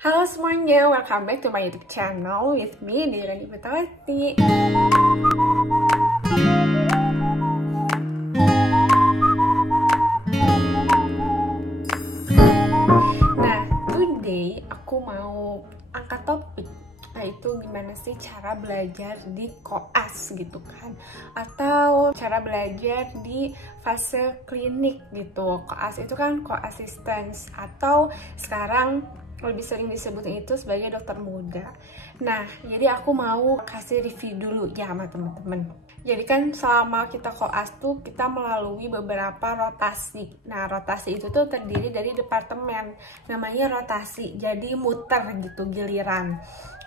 Halo semuanya, welcome back to my YouTube channel with me, Dirani Putawati. Nah, today aku mau angkat topik, yaitu gimana sih cara belajar di koas gitu kan, atau cara belajar di fase klinik gitu. Koas itu kan co-assistance, atau sekarang lebih sering disebutin itu sebagai dokter muda. Nah, jadi aku mau kasih review dulu ya sama temen-temen. Jadi kan selama kita koas tuh kita melalui beberapa rotasi. Nah, rotasi itu tuh terdiri dari departemen, namanya rotasi, jadi muter gitu giliran.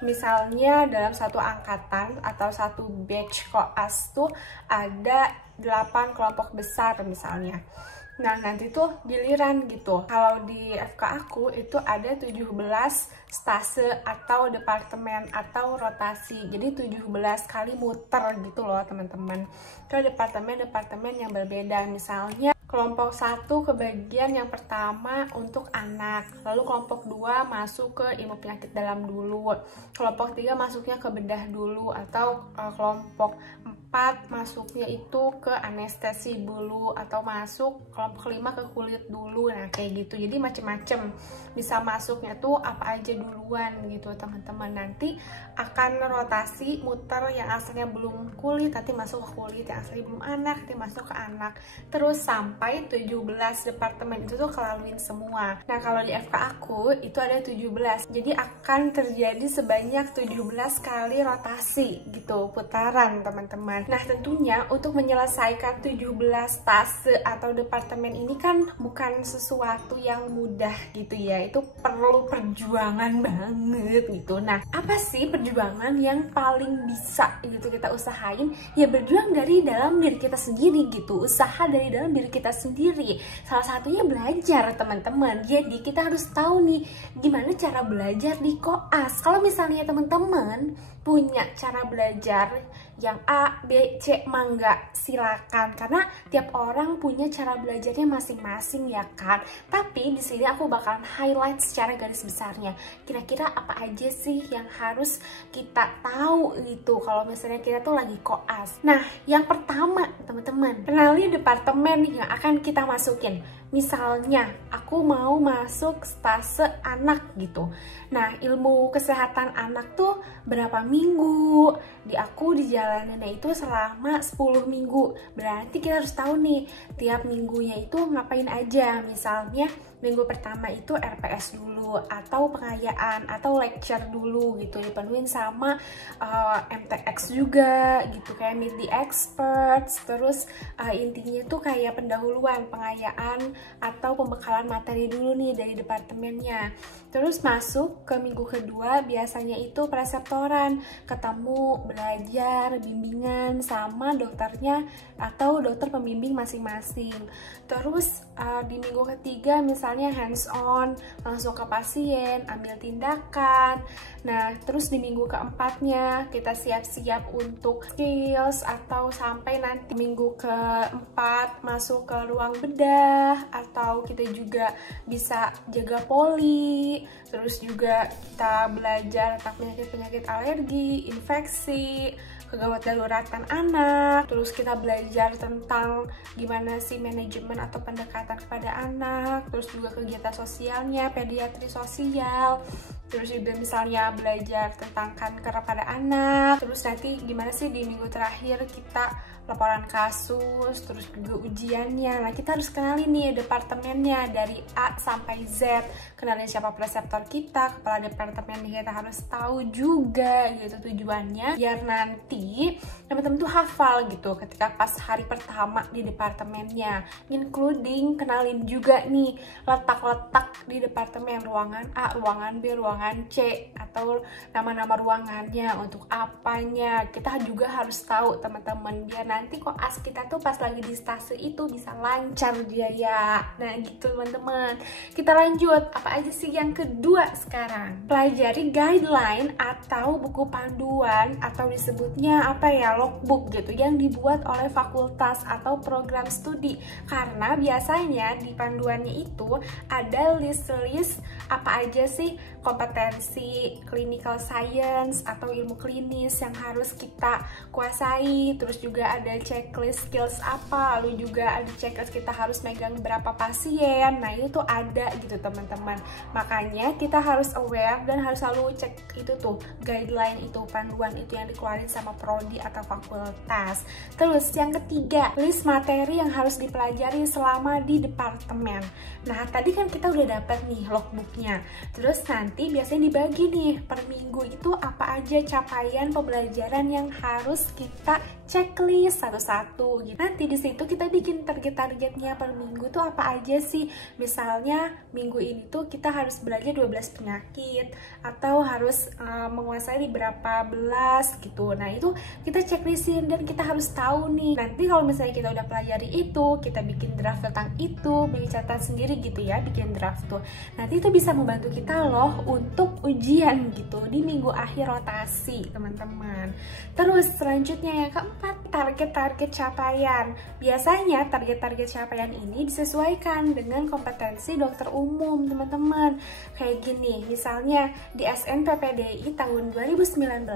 Misalnya dalam satu angkatan atau satu batch koas tuh ada 8 kelompok besar misalnya. Nah, nanti tuh giliran gitu. Kalau di FK aku itu ada 17 stase atau departemen atau rotasi. Jadi 17 kali muter gitu loh teman-teman. Ke departemen-departemen yang berbeda. Misalnya kelompok 1 ke bagian yang pertama untuk anak. Lalu kelompok 2 masuk ke ilmu penyakit dalam dulu. Kelompok 3 masuknya ke bedah dulu. Atau kelompok 4 masuknya itu ke anestesi dulu, atau masuk kelompok 5 ke kulit dulu. Nah, kayak gitu. Jadi macem-macem bisa masuknya tuh apa aja duluan gitu teman-teman. Nanti akan rotasi muter, yang asalnya belum kulit nanti masuk ke kulit, yang asalnya belum anak nanti masuk ke anak, terus sampai 17 departemen itu tuh kelaluin semua. Nah, kalau di FK aku itu ada 17, jadi akan terjadi sebanyak 17 kali rotasi gitu, putaran teman-teman. Nah, tentunya untuk menyelesaikan 17 stase atau departemen ini kan bukan sesuatu yang mudah gitu ya. Itu perlu perjuangan banget gitu. Nah, apa sih perjuangan yang paling bisa gitu kita usahain? Ya berjuang dari dalam diri kita sendiri gitu. Usaha dari dalam diri kita sendiri. Salah satunya belajar teman-teman. Jadi kita harus tahu nih gimana cara belajar di koas. Kalau misalnya teman-teman punya cara belajar yang A, B, C, mangga silakan, karena tiap orang punya cara belajarnya masing-masing ya kan. Tapi di sini aku bakalan highlight secara garis besarnya. Kira-kira apa aja sih yang harus kita tahu gitu kalau misalnya kita tuh lagi koas. Nah, yang pertama teman-teman, kenali departemen yang akan kita masukin. Misalnya, aku mau masuk stase anak gitu. Nah, ilmu kesehatan anak tuh berapa minggu? Di aku dijalaninnya itu selama 10 minggu. Berarti kita harus tahu nih, tiap minggunya itu ngapain aja. Misalnya, minggu pertama itu RPS dulu, atau pengayaan, atau lecture dulu gitu. Dipenuhin sama MTX juga gitu, kayak meet the experts. Terus intinya tuh kayak pendahuluan, pengayaan, atau pembekalan materi dulu nih dari departemennya. Terus masuk ke minggu kedua biasanya itu preseptoran, ketemu, belajar, bimbingan sama dokternya atau dokter pembimbing masing-masing. Terus di minggu ketiga misalnya hands on, langsung ke pasien, ambil tindakan. Nah, terus di minggu keempatnya kita siap-siap untuk skills, atau sampai nanti minggu keempat masuk ke ruang bedah, atau kita juga bisa jaga poli. Terus juga kita belajar tentang penyakit-penyakit alergi, infeksi, kegawat daruratan anak. Terus kita belajar tentang gimana sih manajemen atau pendekatan kepada anak. Terus juga kegiatan sosialnya, pediatri sosial. Terus juga misalnya belajar tentang kanker pada anak. Terus nanti gimana sih di minggu terakhir kita laporan kasus, terus juga ujiannya. Nah, kita harus kenalin nih departemennya dari A sampai Z. Kenalin siapa preseptor kita, kepala departemen kita harus tahu juga gitu tujuannya, biar nanti teman-teman tuh hafal gitu ketika pas hari pertama di departemennya. Including kenalin juga nih letak-letak di departemen, ruangan A, ruangan B, ruangan C, atau nama-nama ruangannya, untuk apanya. Kita juga harus tahu teman-teman, biar nanti koas kita tuh pas lagi di stase itu bisa lancar dia ya. Nah gitu teman-teman. Kita lanjut, apa aja sih yang kedua sekarang? Pelajari guideline atau buku panduan, atau disebutnya apa ya, logbook gitu, yang dibuat oleh fakultas atau program studi. Karena biasanya di panduannya itu ada list-list apa aja sih kompetensi clinical science atau ilmu klinis yang harus kita kuasai. Terus juga ada checklist skills apa, lalu juga ada checklist kita harus megang berapa pasien. Nah itu tuh ada gitu teman-teman. Makanya kita harus aware dan harus selalu cek itu tuh guideline itu, panduan itu yang dikeluarin sama prodi atau fakultas. Terus yang ketiga, list materi yang harus dipelajari selama di departemen. Nah tadi kan kita udah dapat nih logbooknya. Terus nanti biasanya dibagi nih per minggu itu apa aja capaian pembelajaran yang harus kita checklist satu-satu gitu. Nanti di situ kita bikin target-targetnya per minggu tuh apa aja sih. Misalnya minggu ini tuh kita harus belajar 12 penyakit atau harus menguasai berapa belas gitu. Nah itu kita checklistin dan kita harus tahu nih. Nanti kalau misalnya kita udah pelajari itu, kita bikin draft tentang itu, bikin catatan sendiri gitu ya, bikin draft tuh. Nanti itu bisa membantu kita loh untuk ujian gitu di minggu akhir rotasi teman-teman. Terus selanjutnya yang keempat, target-target capaian. Biasanya target-target capaian ini disesuaikan dengan kompetensi dokter umum teman-teman. Kayak gini, misalnya di SNPPDI tahun 2019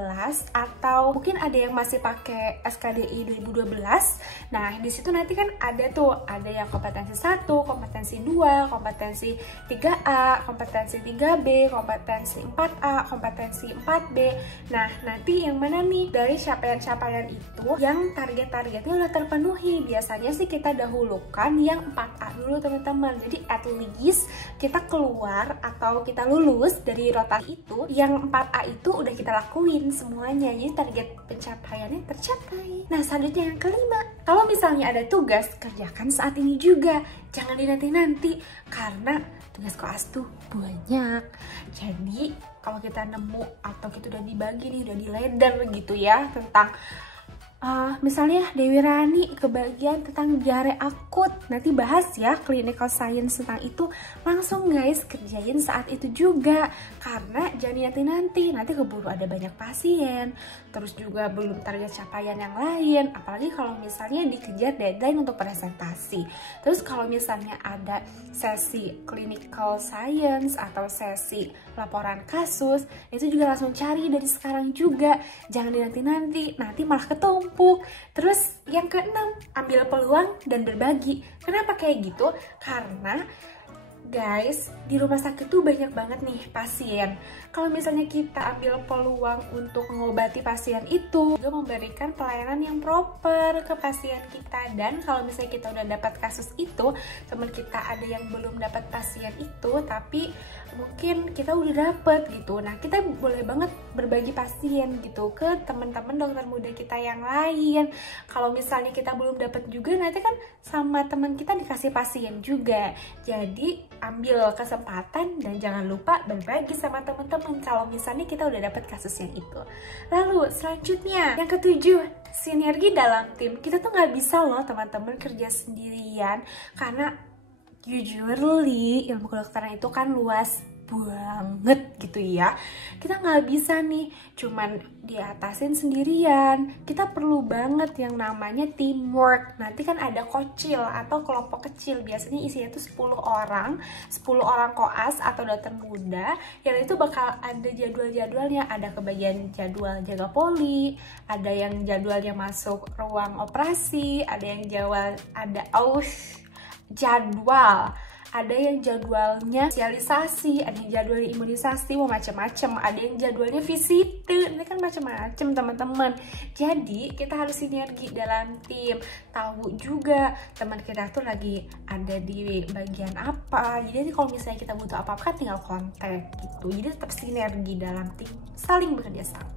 atau mungkin ada yang masih pakai SKDI 2012. Nah di situ nanti kan ada tuh, ada yang kompetensi 1, kompetensi 2, kompetensi 3A, kompetensi 3B, kompetensi 4A, kompetensi 4B. Nah nanti yang mana nih dari capaian-capaian itu yang target-targetnya udah terpenuhi? Biasanya sih kita dahulukan yang 4A dulu teman-teman. Jadi at least kita keluar atau kita lulus dari rotasi itu, yang 4A itu udah kita lakuin semuanya. Jadi target pencapaiannya tercapai. Nah selanjutnya yang kelima, kalau misalnya ada tugas, kerjakan saat ini juga. Jangan dinanti-nanti karena tugas koas tuh banyak. Jadi kalau kita nemu atau kita udah dibagi nih, udah dileder gitu ya tentang misalnya Dewi Rani kebagian tentang diare akut, nanti bahas ya clinical science tentang itu, langsung guys kerjain saat itu juga. Karena jangan nanti keburu ada banyak pasien, terus juga belum target capaian yang lain, apalagi kalau misalnya dikejar deadline untuk presentasi. Terus kalau misalnya ada sesi clinical science atau sesi laporan kasus, itu juga langsung cari dari sekarang juga, jangan nanti malah ketumpuk. Terus yang keenam, ambil peluang dan berbagi. Kenapa kayak gitu? Karena guys, di rumah sakit tuh banyak banget nih pasien. Kalau misalnya kita ambil peluang untuk mengobati pasien itu, juga memberikan pelayanan yang proper ke pasien kita. Dan kalau misalnya kita udah dapat kasus itu, teman kita ada yang belum dapat pasien itu, tapi mungkin kita udah dapet gitu. Nah kita boleh banget berbagi pasien gitu ke teman-teman dokter muda kita yang lain. Kalau misalnya kita belum dapat juga, nanti kan sama teman kita dikasih pasien juga. Jadi ambil kesempatan dan jangan lupa berbagi sama teman-teman kalau misalnya kita udah dapat kasus yang itu. Lalu selanjutnya yang ketujuh, sinergi dalam tim. Kita tuh nggak bisa loh teman-teman kerja sendirian, karena usually ilmu kedokteran itu kan luas banget gitu ya. Kita nggak bisa nih cuman diatasin sendirian. Kita perlu banget yang namanya teamwork. Nanti kan ada kocil atau kelompok kecil, biasanya isinya tuh 10 orang koas atau dokter muda, yang itu bakal ada jadwal-jadwalnya. Ada kebagian jadwal jaga poli, ada yang jadwalnya masuk ruang operasi, ada yang jadwal, ada yang jadwalnya sosialisasi, ada yang jadwalnya imunisasi, mau macam-macam, ada yang jadwalnya visite, ini kan macam-macam teman-teman. Jadi kita harus sinergi dalam tim, tahu juga teman kita tuh lagi ada di bagian apa. Jadi kalau misalnya kita butuh apa-apa kan tinggal kontak gitu. Jadi tetap sinergi dalam tim, saling bekerja sama.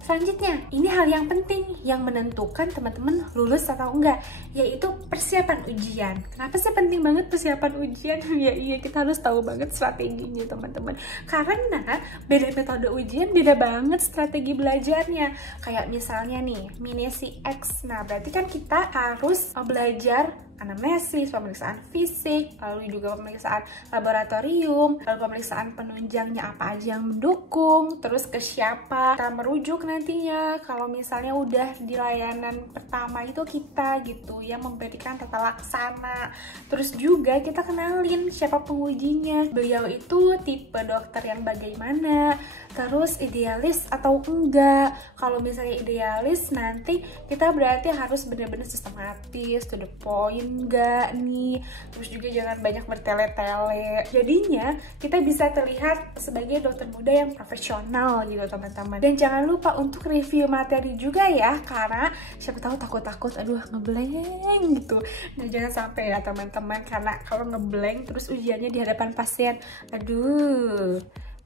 Selanjutnya, ini hal yang penting yang menentukan teman-teman lulus atau enggak, yaitu persiapan ujian. Kenapa sih penting banget persiapan ujian? Ya iya, kita harus tahu banget strateginya teman-teman. Karena beda metode ujian, beda banget strategi belajarnya. Kayak misalnya nih, Minesi X. Nah, berarti kan kita harus belajar anamnesis, pemeriksaan fisik, lalu juga pemeriksaan laboratorium, lalu pemeriksaan penunjangnya apa aja yang mendukung, terus ke siapa kita merujuk nantinya kalau misalnya udah di layanan pertama itu kita gitu ya, memberikan tata laksana. Terus juga kita kenalin siapa pengujinya, beliau itu tipe dokter yang bagaimana, terus idealis atau enggak. Kalau misalnya idealis, nanti kita berarti harus benar-benar sistematis, to the point enggak nih. Terus juga jangan banyak bertele-tele. Jadinya kita bisa terlihat sebagai dokter muda yang profesional gitu teman-teman. Dan jangan lupa untuk review materi juga ya, karena siapa tahu takut-takut aduh ngeblank gitu. Nah jangan sampai ya teman-teman, karena kalau ngeblank terus ujiannya di hadapan pasien, aduh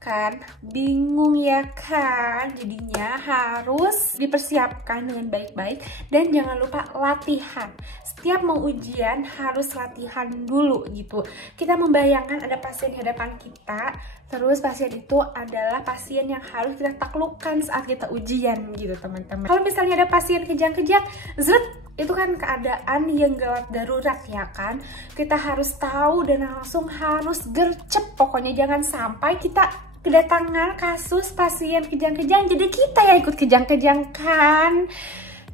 kan bingung ya kan. Jadinya harus dipersiapkan dengan baik-baik dan jangan lupa latihan. Setiap mau ujian harus latihan dulu gitu. Kita membayangkan ada pasien di hadapan kita, terus pasien itu adalah pasien yang harus kita taklukkan saat kita ujian gitu teman-teman. Kalau misalnya ada pasien kejang-kejang, itu kan keadaan yang gawat darurat ya kan. Kita harus tahu dan langsung harus gercep. Pokoknya jangan sampai kita kedatangan kasus pasien kejang-kejang jadi kita ya ikut kejang-kejang kan.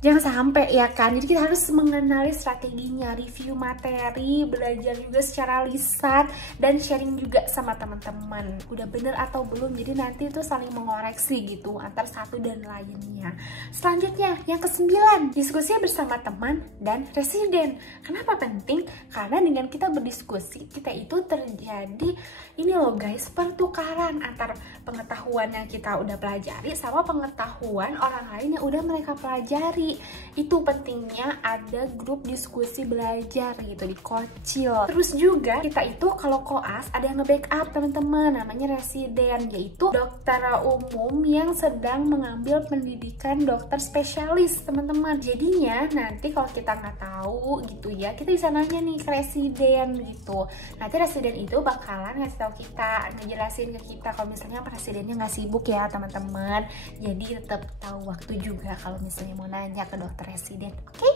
Jangan sampai ya kan. Jadi kita harus mengenali strateginya, review materi, belajar juga secara lisan, dan sharing juga sama teman-teman udah bener atau belum. Jadi nanti itu saling mengoreksi gitu antar satu dan lainnya. Selanjutnya yang ke-9, diskusi bersama teman dan residen. Kenapa penting? Karena dengan kita berdiskusi, kita itu terjadi ini loh guys, pertukaran antar pengetahuan yang kita udah pelajari sama pengetahuan orang lain yang udah mereka pelajari. Itu pentingnya ada grup diskusi belajar gitu di Kocil. Terus juga kita itu kalau koas ada yang nge-backup teman-teman, namanya residen, yaitu dokter umum yang sedang mengambil pendidikan dokter spesialis teman-teman. Jadinya nanti kalau kita nggak tahu gitu ya, kita bisa nanya nih ke residen gitu. Nanti residen itu bakalan ngasih tahu kita, ngejelasin ke kita kalau misalnya presidennya nggak sibuk ya teman-teman. Jadi tetap tahu waktu juga kalau misalnya mau nanya ke dokter residen. Oke?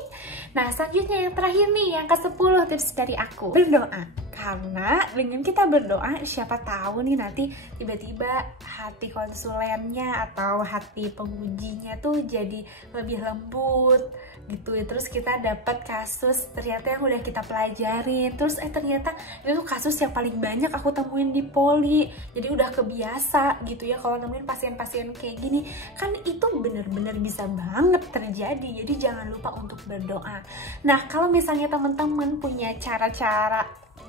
Nah selanjutnya yang terakhir nih, yang ke-10 tips dari aku, berdoa. Karena dengan kita berdoa, siapa tahu nih nanti tiba-tiba hati konsulennya atau hati pengujinya tuh jadi lebih lembut gitu ya. Terus kita dapat kasus ternyata yang udah kita pelajarin, terus ternyata itu kasus yang paling banyak aku temuin di poli. Jadi udah kebiasa gitu ya kalau nemuin pasien-pasien kayak gini. Kan itu bener-bener bisa banget terjadi. Jadi jangan lupa untuk berdoa. Nah kalau misalnya teman-teman punya cara-cara,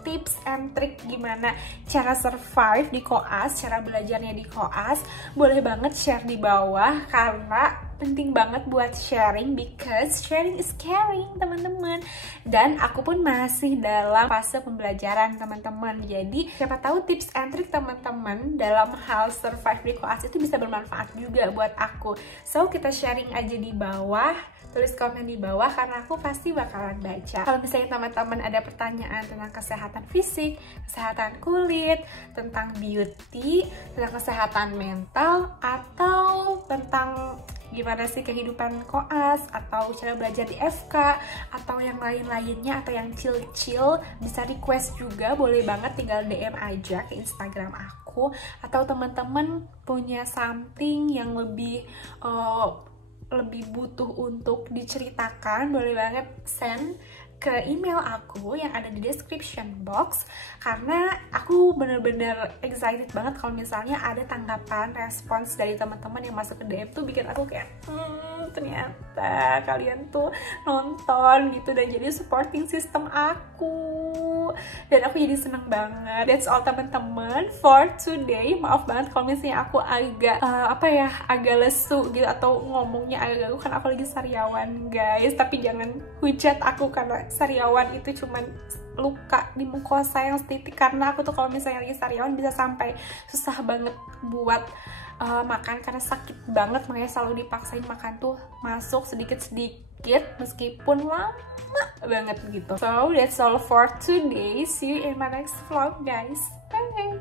tips and trick gimana cara survive di koas, cara belajarnya di koas, boleh banget share di bawah karena penting banget buat sharing, because sharing is caring teman-teman. Dan aku pun masih dalam fase pembelajaran teman-teman, jadi siapa tahu tips and trick teman-teman dalam hal survive di koas itu bisa bermanfaat juga buat aku. So kita sharing aja di bawah, tulis komen di bawah karena aku pasti bakalan baca. Kalau misalnya teman-teman ada pertanyaan tentang kesehatan fisik, kesehatan kulit, tentang beauty, tentang kesehatan mental, atau tentang gimana sih kehidupan koas, atau cara belajar di FK, atau yang lain-lainnya, atau yang chill-chill, bisa request juga, boleh banget tinggal DM aja ke Instagram aku. Atau teman-teman punya something yang lebih butuh untuk diceritakan, boleh banget send ke email aku yang ada di description box, karena aku bener-bener excited banget kalau misalnya ada tanggapan, respons dari teman-teman yang masuk ke DM tuh bikin aku kayak ternyata kalian tuh nonton gitu dan jadi supporting system aku, dan aku jadi seneng banget. That's all teman-teman for today. Maaf banget kalau misalnya aku agak agak lesu gitu atau ngomongnya agak gagu karena aku lagi sariawan guys, tapi jangan hujat aku karena sariawan itu cuman luka di mukosa yang setitik, karena aku tuh kalau misalnya lagi sariawan bisa sampai susah banget buat makan karena sakit banget, makanya selalu dipaksain makan tuh masuk sedikit-sedikit meskipun lama banget gitu. So that's all for today, see you in my next vlog guys, bye.